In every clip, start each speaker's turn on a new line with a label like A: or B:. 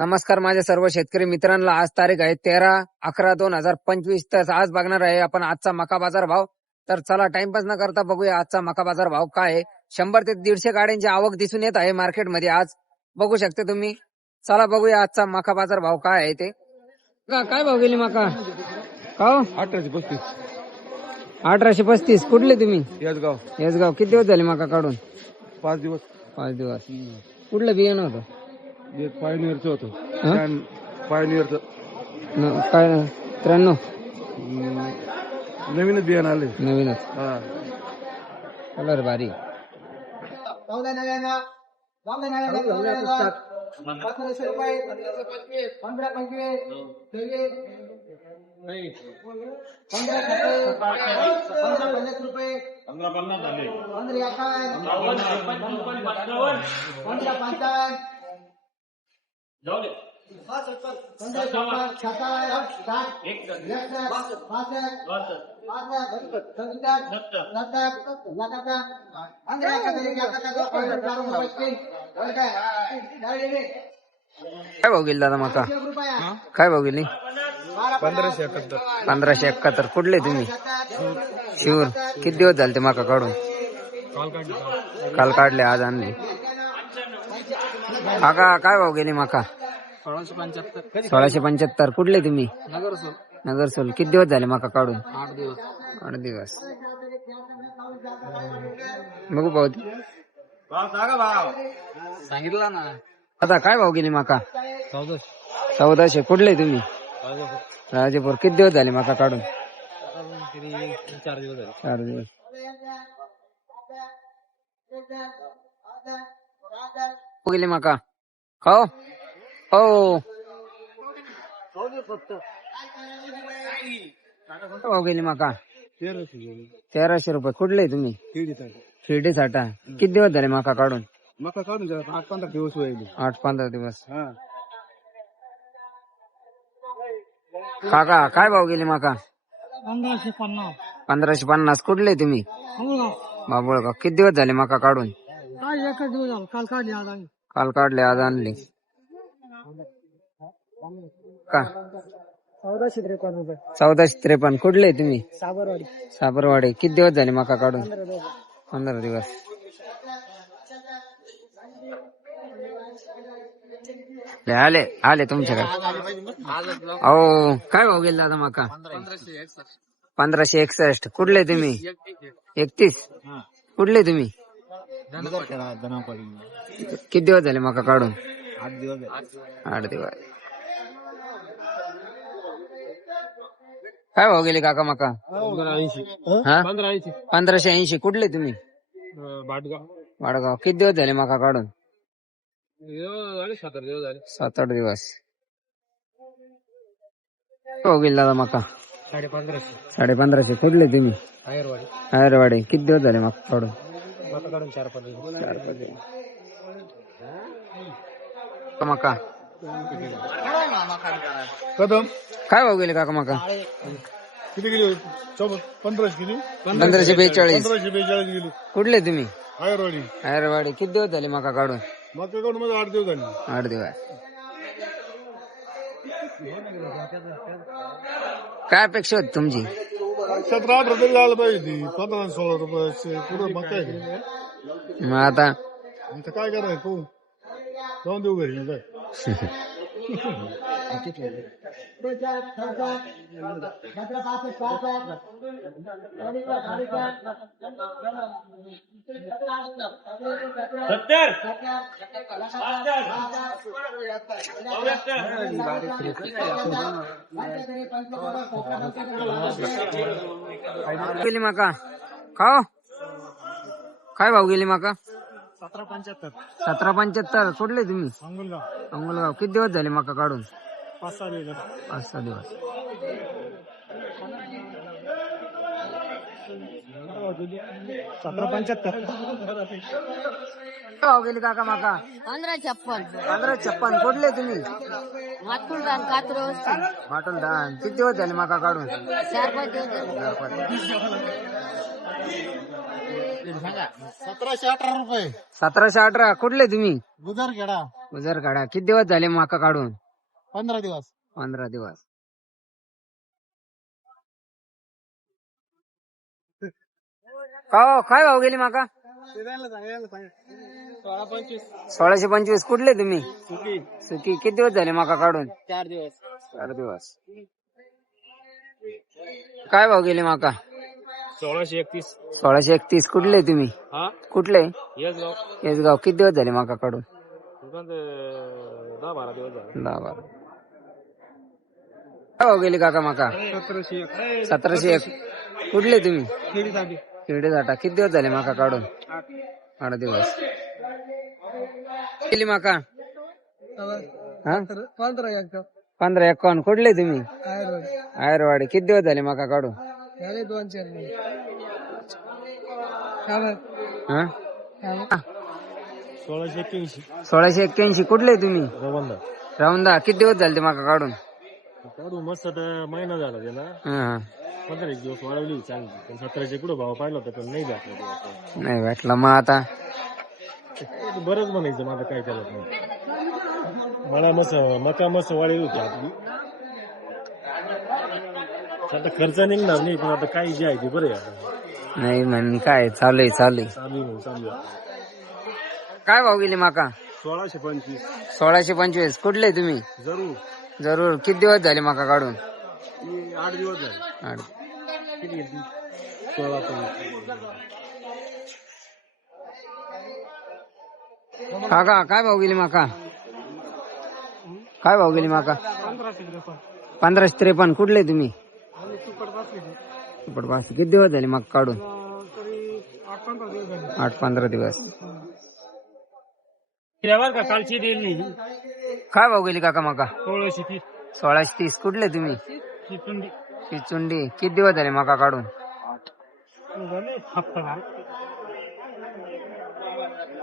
A: नमस्कार माझ्या सर्व शेतकरी मित्रांना आज तारीख आहे तेरा अकरा दोन हजार पंचवीस. तर आज बघणार आहे आपण आजचा मका बाजार भाव. तर चला टाइमपास न करता बघूया आजचा मका बाजार भाव काय आहे. शंभर ते दीडशे गाड्यांची आवक दिसून येत आहे मार्केटमध्ये आज. बघू शकता तुम्ही. चला बघूया आजचा मका बाजार भाव काय आहे ते. का- काय भाव गेली मका? का हो?
B: अठराशे पस्तीस.
A: अठराशे पस्तीस. कुठले तुम्ही?
B: याचगाव
A: येसगाव. किती दिवस झाले मका काढून?
B: पाच दिवस.
A: पाच दिवस. कुठलं बियाणं होतं?
B: पायनियरचं होतं.
A: हा?
B: छान पायनियरचं
A: न- काय त्र्याण्णव?
B: नवीनच बियाणं आले.
A: नवीनच.
B: हा.
A: कलर भारी. काय? भाव गेली दादा मका? काय भाव गेली?
B: पंधराशे एकाहत्तर.
A: पंधराशे एकाहत्तर. कुठले तुम्ही? शिवर. किती दिवस झाले ते मका काढून? काल काढले आज आणले. काका काय भाव गेली मका?
B: सोळाशे पंच्याहत्तर.
A: सोळाशे पंच्याहत्तर. कुठले तुम्ही?
B: नगर
A: नगर सोल किती दिवस झाले मका काढून?
B: आठ दिवस.
A: आठ दिवस. बघू पाहू
B: सांगितलं ना.
A: आता काय भाव गेली मका?
B: चौदाशे.
A: चौदाशे. कुठले तुम्ही? राजेपूर. किती दिवस झाले मका काढून?
B: चार दिवस झाले.
A: चार दिवस. गेली मका. हो हो. हो गेली मका?
B: तेराशे
A: रुपये. कुठले तुम्ही? शिर्डी साठा. किती दिवस झाले मका काढून?
B: मका काढून आठ पंधरा दिवस. होईल
A: आठ पंधरा दिवस
B: हा.
A: काका काय भाव गेली मका?
B: पंधराशे पन्नास.
A: पंधराशे पन्नास. कुठले तुम्ही? बाबुळगाव. किती दिवस झाले मका काढून?
B: काय एकच दिवस झाला. काल काढले आज आम्ही.
A: काल काढले आज आणले. का?
B: चौदाशे त्रेपन्न रुपये.
A: चौदाशे त्रेपन्न. कुठले तुम्ही?
B: साबरवाडी.
A: साबरवाडी. किती दिवस झाले मका काढून? पंधरा दिवस. ले, आले आले तुमच्याकडे. अहो काय भाव गेले दादा मका? पंधराशे एकसष्ट. कुठले तुम्ही? एकतीस. कुठले तुम्ही? किती दिवस झाले मका काढून?
B: आठ दिवस
A: आठ दिवस. काय भाव गेले काका मका?
B: पंधरा ऐंशी.
A: हा?
B: पंधरा ऐंशी.
A: पंधराशे ऐंशी. कुठले तुम्ही?
B: भाटगाव.
A: वाडगाव किती दिवस झाले मका काढून?
B: झाले दिवस झाले.
A: सात आठ दिवस. हो गेला दादा मका?
B: साडे पंधराशे.
A: साडे पंधराशे कुठले तुम्ही?
B: आयरवाडी.
A: हायरवाडे किती दिवस झाले मका काढून?
B: चार दिवस.
A: चार पाच दिवस. मका
B: कदम.
A: काय भाव गेले काका मका?
B: किती गेली? पंधराशे किती?
A: पंधराशे बेचाळीस.
B: पंधराशे बेचाळीस गेली.
A: कुठले तुम्ही?
B: आयरवाडी.
A: हायरवाडे किती दिवस झाले मका काढून?
B: मका काढून माझं आठ दिवस झाले.
A: आठ दिवस. काय अपेक्षा होती तुमची?
B: सतरा अठरा तरी झालं पाहिजे पंधरा सोळा रुपये पुढे मका आहे
A: मग आता
B: काय करायचं? जाऊन देऊ घरी काय
A: गेली माका. खाओ. काय भाव गेली माका.
B: सतरा पंच्याहत्तर.
A: सतरा पंच्याहत्तर. कुठले तुम्ही?
B: अंगुलगाव.
A: अंगलगाव. किती दिवस झाले माका काढून?
B: पाच सहा दिवस
A: पाच सहा दिवस.
B: सतरा पंच्याहत्तर.
A: काय भाव गेली काका माका?
C: पंधरा छप्पन.
A: पंधरा छप्पन. कुठले तुम्ही?
C: कात्र.
A: धान किती दिवस झाले माका काढून?
C: चार पाच दिवस झाले.
A: चार पाच.
B: सतराशे अठरा रुपये.
A: सतराशे अठरा. कुठले तुम्ही?
B: गुजर खेडा.
A: गुजर काढा किती दिवस झाले माका काढून?
B: पंधरा दिवस.
A: पंधरा दिवस. का हो, काय भाव गेली माका?
B: सोळा पंचवीस
A: सोळाशे पंचवीस. कुठले तुम्ही?
B: सुकी.
A: सुकी. किती दिवस झाले माका काढून?
B: चार दिवस.
A: चार दिवस. काय भाव गेले माका?
B: सोळाशे एकतीस.
A: सोळाशे एकतीस. कुठले तुम्ही?
B: हा?
A: कुठले?
B: येस गाव.
A: किती दिवस झाले माका काढून
B: दहा बारा दिवस झाले.
A: दहा बारा. काय भाव गेली काका माका?
B: सतराशे एक.
A: सतराशे एक. कुठले तुम्ही? शिर्डी जाटा किती दिवस झाले माका काढून आठ दिवस. गेली माका? हा?
B: पंधरा एक.
A: पंधरा एकावन्न. कुठले तुम्ही?
B: आयर
A: आयरवाडी. किती दिवस झाले माका काढून
B: झाले दोन चार
A: हा?
B: सोळाशे एक्क्याऐंशी.
A: सोळाशे एक्क्याऐंशी. कुठले तुम्ही?
B: रवंदा.
A: राऊंदा किती दिवस झाले ते माका काढून?
B: काढू मस्त आता महिना झाला त्याला.
A: हा हा.
B: पंधरा एक दिवस वाढवली चांगली. पण सतराशे कुठं भाव पाहिला होता पण नाही भेटला
A: नाही भेटला. मग आता?
B: बरंच म्हणायचं माझं काय करत नाही मला मस्त मका मस्त वाढेल होती आपली. आता खर्च निघणार नाही पण आता काही जे आहे ते बरं आहे. आता
A: नाही म्हण काय चालू आहे चालू आहे.
B: चालू आहे म्हणून चालू आहे.
A: काय भाव गेली माका?
B: सोळाशे पंचवीस.
A: सोळाशे पंचवीस. कुठले तुम्ही?
B: जरूर.
A: जरूर. किती दिवस झाले माका काढून?
B: हे आठ दिवस झाले.
A: आठ.
B: किती घेतली सोळा पंचवीस.
A: काका काय भाव गेली माका? काय भाव गेली माका? पंधराशे त्रेपन्न. कुठले तुम्ही? सुपरफास्ट किती दिवस झाले मग काढून आठ पंधरा दिवस
B: का कालची देईल नाही
A: काय भाव गेली काका माका
B: सोळाशे तीस
A: सोळाशे तीस कुठले तुम्ही
B: चिचुंडी
A: चिचुंडी किती दिवस झाले माका काढून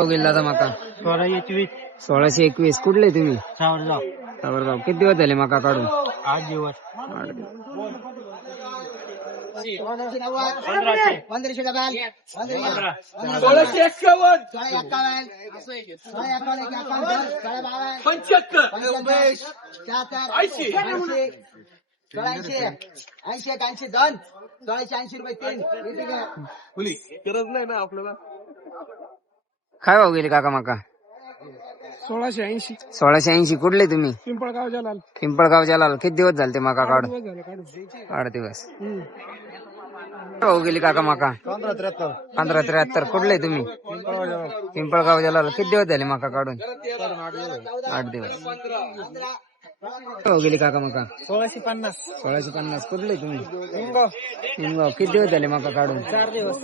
A: गेली दादा माका
B: सोळा एकवीस
A: सोळाशे एकवीस कुठले तुम्ही
B: सावरगाव
A: सावरगाव किती दिवस झाले माका काढून
B: आठ दिवस
A: आठ दिवस.
D: पंधराशे. डबल.
B: सोळाशे एक्कावन्न.
D: सोळा एक्कावन्न. सोळा एक्कावन्न एक एक्कावन्न सोळा बावन्न. पंच्याहत्तर. शहात्तर ऐंशी. ऐंशी. एक ऐंशी दोन. सोळाशे ऐंशी रुपये तीन?
B: गरज नाही ना आपल्याला?
A: काय भाव गेली काका माका?
B: सोळाशे ऐंशी.
A: सोळाशे ऐंशी कुठले तुम्ही?
B: पिंपळगाव जलाल.
A: पिंपळगाव जलाल. किती दिवस झाले ते माका काढून?
B: झाले काढून.
A: आठ दिवस. गेली काका माका?
B: पंधरा त्र्याहत्तर.
A: पंधरा त्र्याहत्तर. कुठले तुम्ही?
B: पिंपळगाव जलाल.
A: किती दिवस झाले माका काढून? आठ दिवस. गेली काका माका?
B: सोळाशे पन्नास.
A: सोळाशे पन्नास. कुठले तुम्ही? निमगाव किती दिवस झाले माका काढून?
B: चार दिवस.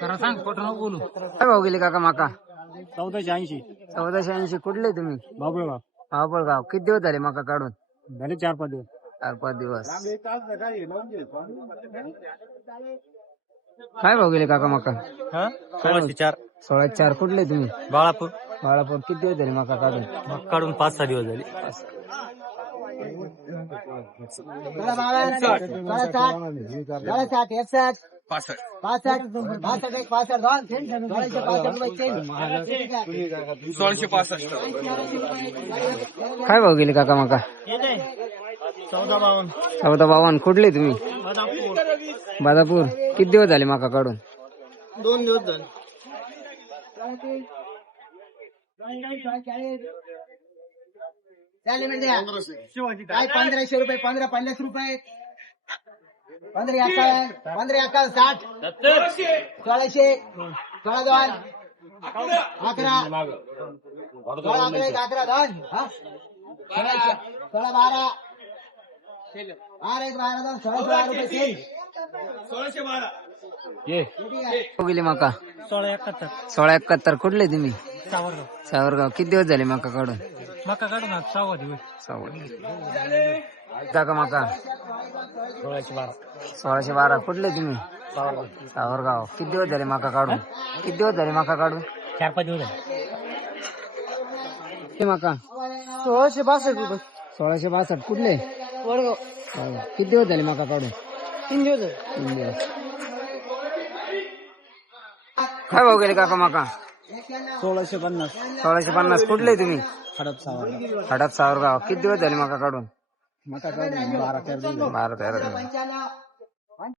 A: खरं सांग खोटं बोलू. काय भाव गेली काका माका?
B: चौदाशे ऐंशी.
A: चौदाशे ऐंशी. कुठले तुम्ही?
B: बाबुळगाव.
A: बापळगाव किती दिवस झाले माका काढून?
B: झाले चार पाच दिवस.
A: चार पाच दिवस. काय भाव गेले काका माका?
B: सोळाशे चार.
A: सोळा चार. कुठले तुम्ही?
B: बाळापूर.
A: बाळापूर किती दिवस झाले माका काढून?
B: मग काढून पाच सहा दिवस झाले.
D: सोळा बावन्न सोळा साठ सोळा साठ एकसष्ट पासष्ट पासष्ट एक पासष्ट दोन सोळाशे पासष्ट रुपये तीन किती घ्या?
B: सोळाशे पासष्ट
A: काय भाव गेले काका माका?
B: चौदा बावन्न
A: चौदा बावन्न. कुठले तुम्ही? बादापूर. किती दिवस झाले माका काढून?
B: दोन दिवस झाले.
D: चालेल म्हणजे काय पंधराशे रुपये पंधरा पन्नास रुपये? पंधरा एकावन्न पंधरा एकावन्न साठ. सोळाशे. सोळा दोन. अकरा. सोळा अकरा एक अकरा दोन. हा? सोळाशे. सोळा बारा. बारा एक बारा दोन. सोळा सोळा रुपये आहे?
A: भाव गेले माका?
B: सोळा एकाहत्तर.
A: सोळा एकाहत्तर. कुठले तुम्ही?
B: सावरगाव.
A: सावरगाव. किती दिवस झाले माका काढून
B: मका काढून आज सहावा दिवस.
A: सव्वा काका माका?
B: सोळाशे बारा.
A: सोळाशे बारा. कुठले तुम्ही?
B: सावरगाव.
A: सावरगाव. किती दिवस झाले माका काढून किती दिवस झाले माका काढून
B: चार पाच दिवस झाले.
A: किती माका.
D: सोळाशे बासष्ट रुपये.
A: सोळाशे बासष्ट. कुठले?
D: वडगाव.
A: हो. किती दिवस झाले माका काढून
D: तीन दिवस.
A: काय भाऊ गेले काका मका?
D: सोळाशे पन्नास.
A: सोळाशे पन्नास. कुठले तुम्ही?
D: हडप सहा
A: हटात सावरगाव. किती दिवस झाले मका काढून?
D: मका बारा तेरा
A: बारा तेरा दिवस.